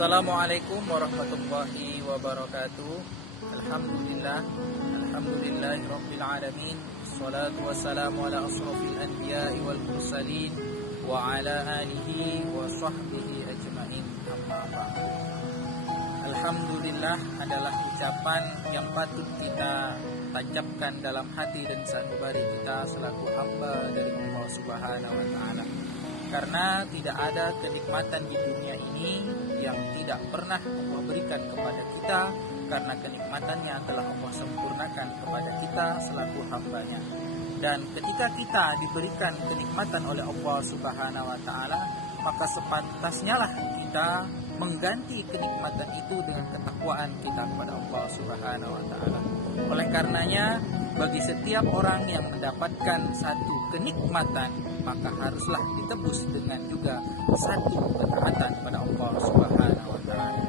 Assalamualaikum warahmatullahi wabarakatuh. Alhamdulillah, alhamdulillahi rabbil alamin. Wassalatu wassalamu ala asrofil anbiya'i wal mursalin wa ala alihi wa sahbihi ajma'in, amma ba'd. Alhamdulillah adalah ucapan yang patut kita tancapkan dalam hati dan sanubari kita selaku hamba dari Allah Subhanahu wa Ta'ala. Karena tidak ada kenikmatan di dunia ini yang tidak pernah Allah berikan kepada kita, karena kenikmatannya telah Allah sempurnakan kepada kita selaku hambanya. Dan ketika kita diberikan kenikmatan oleh Allah Subhanahu wa Ta'ala, maka sepantasnya lah kita mengganti kenikmatan itu dengan ketakwaan kita kepada Allah Subhanahu wa Ta'ala. Oleh karenanya, bagi setiap orang yang mendapatkan satu kenikmatan, maka haruslah ditebus dengan juga satu ketaatan pada Allah Subhanahu wa Ta'ala.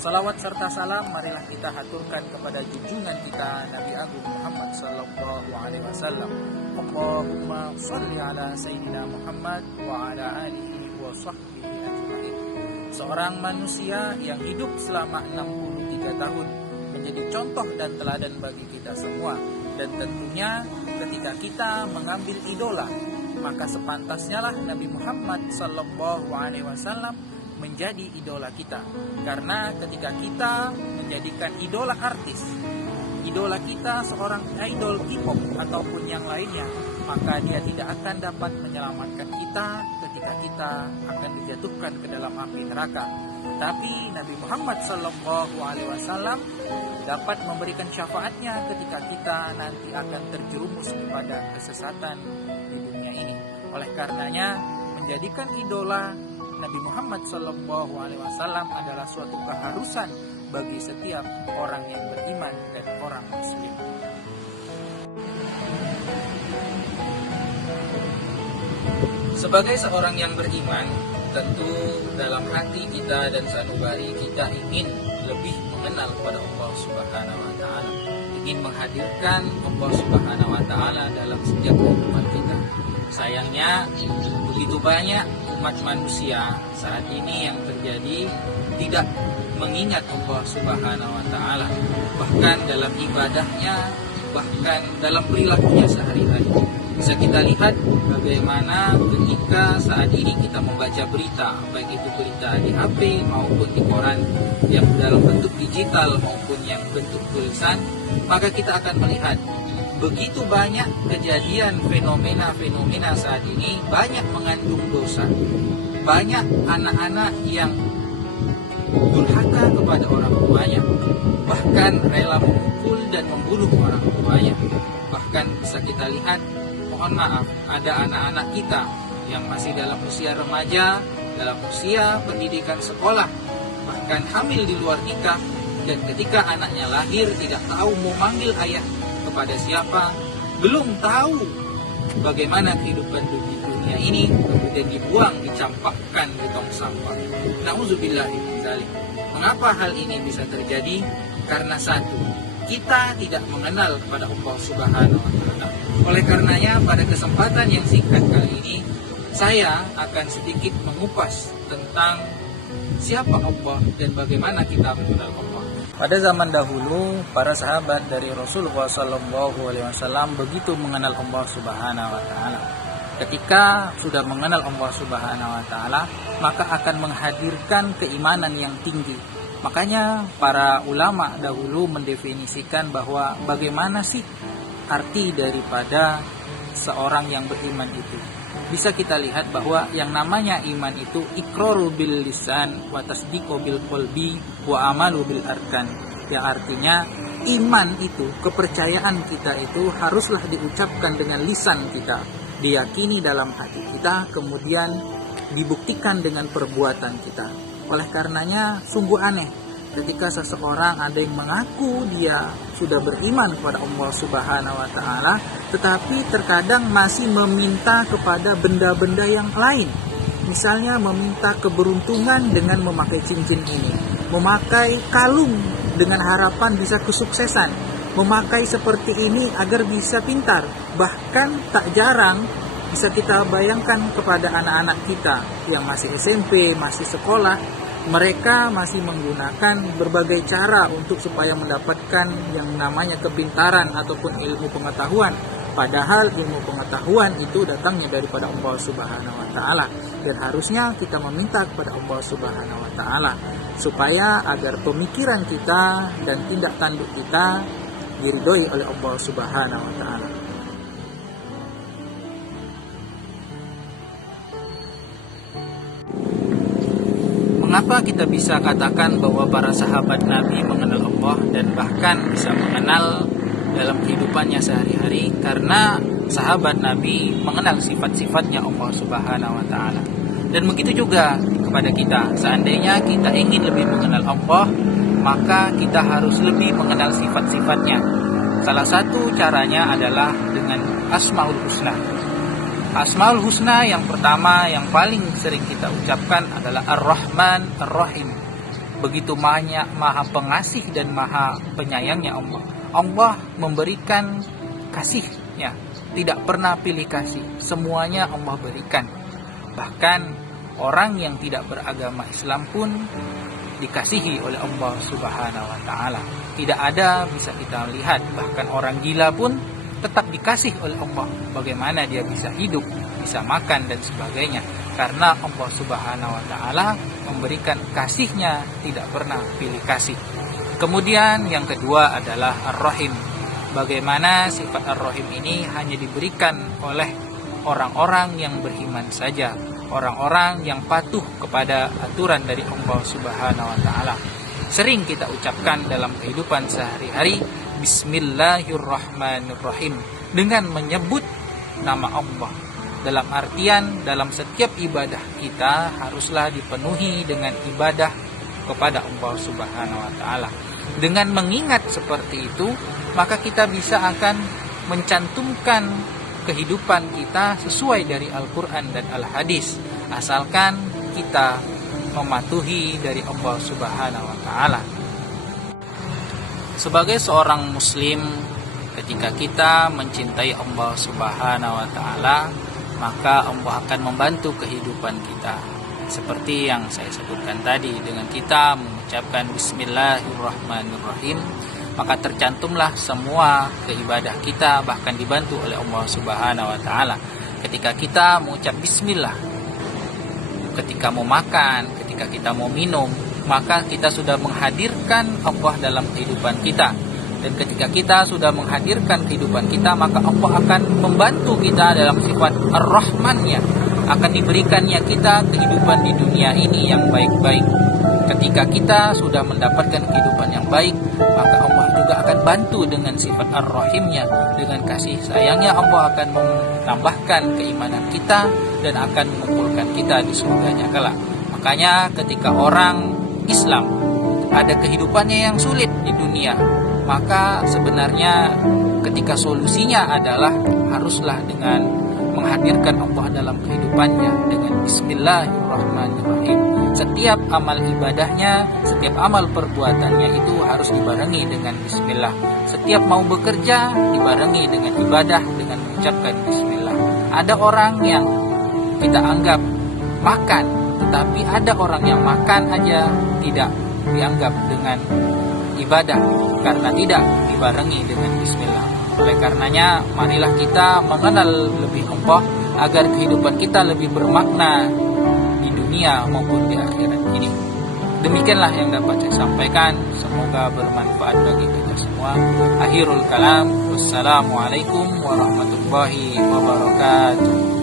Salawat serta salam marilah kita haturkan kepada junjungan kita Nabi Agung Muhammad sallallahu alaihi wasallam. Allahumma shalli ala sayyidina Muhammad wa ala alihi wa sahbihi ajma'in. Seorang manusia yang hidup selama 63 tahun menjadi contoh dan teladan bagi kita semua. Dan tentunya ketika kita mengambil idola, maka sepantasnya lah Nabi Muhammad sallallahu alaihi wasallam menjadi idola kita. Karena ketika kita menjadikan idola artis, idola kita seorang idol K-pop ataupun yang lainnya, maka dia tidak akan dapat menyelamatkan kita ketika kita akan dijatuhkan ke dalam api neraka. Tapi Nabi Muhammad sallallahu alaihi wasallam dapat memberikan syafaatnya ketika kita nanti akan terjerumus kepada kesesatan di dunia ini. Oleh karenanya, menjadikan idola Nabi Muhammad sallallahu alaihi wasallam adalah suatu keharusan bagi setiap orang yang beriman dan orang muslim. Sebagai seorang yang beriman, tentu dalam hati kita dan sanubari kita ingin lebih mengenal kepada Allah Subhanahu wa Ta'ala, ingin menghadirkan Allah Subhanahu wa Ta'ala dalam setiap kehidupan kita. Sayangnya begitu banyak umat manusia saat ini yang terjadi tidak mengingat Allah Subhanahu wa Ta'ala, bahkan dalam ibadahnya, bahkan dalam perilakunya sehari-hari. Bisa kita lihat bagaimana ketika saat ini kita membaca berita, baik itu berita di HP maupun di koran yang dalam bentuk digital maupun yang bentuk tulisan, maka kita akan melihat begitu banyak kejadian fenomena-fenomena saat ini banyak mengandung dosa. Banyak anak-anak yang durhaka kepada orang tuanya, bahkan rela memukul dan membunuh orang tuanya. Bahkan bisa kita lihat, mohon maaf, ada anak-anak kita yang masih dalam usia remaja, dalam usia pendidikan sekolah, bahkan hamil di luar nikah, dan ketika anaknya lahir tidak tahu mau manggil ayah kepada siapa, belum tahu bagaimana kehidupan di dunia ini, kemudian dibuang, dicampakkan di tong sampah. Nauzubillahi min dzalik. Mengapa hal ini bisa terjadi? Karena satu, kita tidak mengenal kepada Allah Subhanahu wa Ta'ala. Oleh karenanya, pada kesempatan yang singkat kali ini, saya akan sedikit mengupas tentang siapa Allah dan bagaimana kita mengenal Allah. Pada zaman dahulu, para sahabat dari Rasulullah SAW begitu mengenal Allah Subhanahu wa Ta'ala. Ketika sudah mengenal Allah Subhanahu wa Ta'ala, maka akan menghadirkan keimanan yang tinggi. Makanya para ulama dahulu mendefinisikan bahwa bagaimana sih arti daripada seorang yang beriman itu. Bisa kita lihat bahwa yang namanya iman itu iqraru bil lisan wa tasdiqu bil qalbi wa amalu bil arkan. Yang artinya iman itu, kepercayaan kita itu haruslah diucapkan dengan lisan kita, diyakini dalam hati kita, kemudian dibuktikan dengan perbuatan kita. Oleh karenanya sungguh aneh ketika seseorang ada yang mengaku dia sudah beriman kepada Allah Subhanahu wa Ta'ala, tetapi terkadang masih meminta kepada benda-benda yang lain. Misalnya meminta keberuntungan dengan memakai cincin ini, memakai kalung dengan harapan bisa kesuksesan, memakai seperti ini agar bisa pintar. Bahkan tak jarang bisa kita bayangkan kepada anak-anak kita yang masih SMP, masih sekolah, mereka masih menggunakan berbagai cara untuk supaya mendapatkan yang namanya kepintaran ataupun ilmu pengetahuan. Padahal ilmu pengetahuan itu datangnya daripada Allah Subhanahu wa taala, dan harusnya kita meminta kepada Allah Subhanahu wa taala supaya agar pemikiran kita dan tindak tanduk kita diridhoi oleh Allah Subhanahu wa taala. Mengapa kita bisa katakan bahwa para sahabat Nabi mengenal Allah dan bahkan bisa mengenal dalam kehidupannya sehari-hari? Karena sahabat Nabi mengenal sifat-sifatnya Allah Subhanahu wa taala. Dan begitu juga kepada kita. Seandainya kita ingin lebih mengenal Allah, maka kita harus lebih mengenal sifat-sifatnya. Salah satu caranya adalah dengan Asmaul Husna. Asmaul Husna yang pertama, yang paling sering kita ucapkan adalah Ar-Rahman Ar-Rahim. Begitu maha pengasih dan maha penyayangnya Allah. Allah memberikan kasihnya, tidak pernah pilih kasih, semuanya Allah berikan. Bahkan orang yang tidak beragama Islam pun dikasihi oleh Allah Subhanahu wa taala. Tidak ada bisa kita lihat, bahkan orang gila pun tetap dikasih oleh Allah. Bagaimana dia bisa hidup, bisa makan dan sebagainya? Karena Allah Subhanahu wa taala memberikan kasihnya, tidak pernah pilih kasih. Kemudian yang kedua adalah Ar-Rahim. Bagaimana sifat Ar-Rahim ini hanya diberikan oleh orang-orang yang beriman saja, orang-orang yang patuh kepada aturan dari Allah Subhanahu wa taala. Sering kita ucapkan dalam kehidupan sehari-hari Bismillahirrahmanirrahim, dengan menyebut nama Allah. Dalam artian, dalam setiap ibadah kita haruslah dipenuhi dengan ibadah kepada Allah Subhanahu wa taala. Dengan mengingat seperti itu, maka kita bisa akan mencantumkan kehidupan kita sesuai dari Al-Quran dan Al-Hadis, asalkan kita mematuhi dari Allah Subhanahu wa taala. Sebagai seorang muslim, ketika kita mencintai Allah Subhanahu wa taala, maka Allah akan membantu kehidupan kita. Seperti yang saya sebutkan tadi, dengan kita mengucapkan Bismillahirrahmanirrahim, maka tercantumlah semua keibadah kita, bahkan dibantu oleh Allah Subhanahu wa taala. Ketika kita mengucap bismillah, ketika mau makan, ketika kita mau minum, maka kita sudah menghadirkan Allah dalam kehidupan kita. Dan ketika kita sudah menghadirkan kehidupan kita, maka Allah akan membantu kita dalam sifat Ar-Rahman-Nya. Akan diberikannya kita kehidupan di dunia ini yang baik-baik. Ketika kita sudah mendapatkan kehidupan yang baik, maka Allah juga akan bantu dengan sifat Ar-Rahim-Nya. Dengan kasih sayangnya Allah akan menambahkan keimanan kita dan akan mengumpulkan kita di surganya kelak. Makanya ketika orang Islam ada kehidupannya yang sulit di dunia, maka sebenarnya ketika solusinya adalah haruslah dengan menghadirkan Allah dalam kehidupannya dengan Bismillahirrahmanirrahim. Setiap amal ibadahnya, setiap amal perbuatannya itu harus dibarengi dengan Bismillah. Setiap mau bekerja dibarengi dengan ibadah, dengan mengucapkan Bismillah. Ada orang yang kita anggap makan, tetapi ada orang yang makan aja tidak dianggap dengan ibadah karena tidak dibarengi dengan Bismillah. Oleh karenanya, marilah kita mengenal lebih Allah agar kehidupan kita lebih bermakna di dunia maupun di akhirat ini. Demikianlah yang dapat saya sampaikan. Semoga bermanfaat bagi kita semua. Akhirul kalam. Wassalamualaikum warahmatullahi wabarakatuh.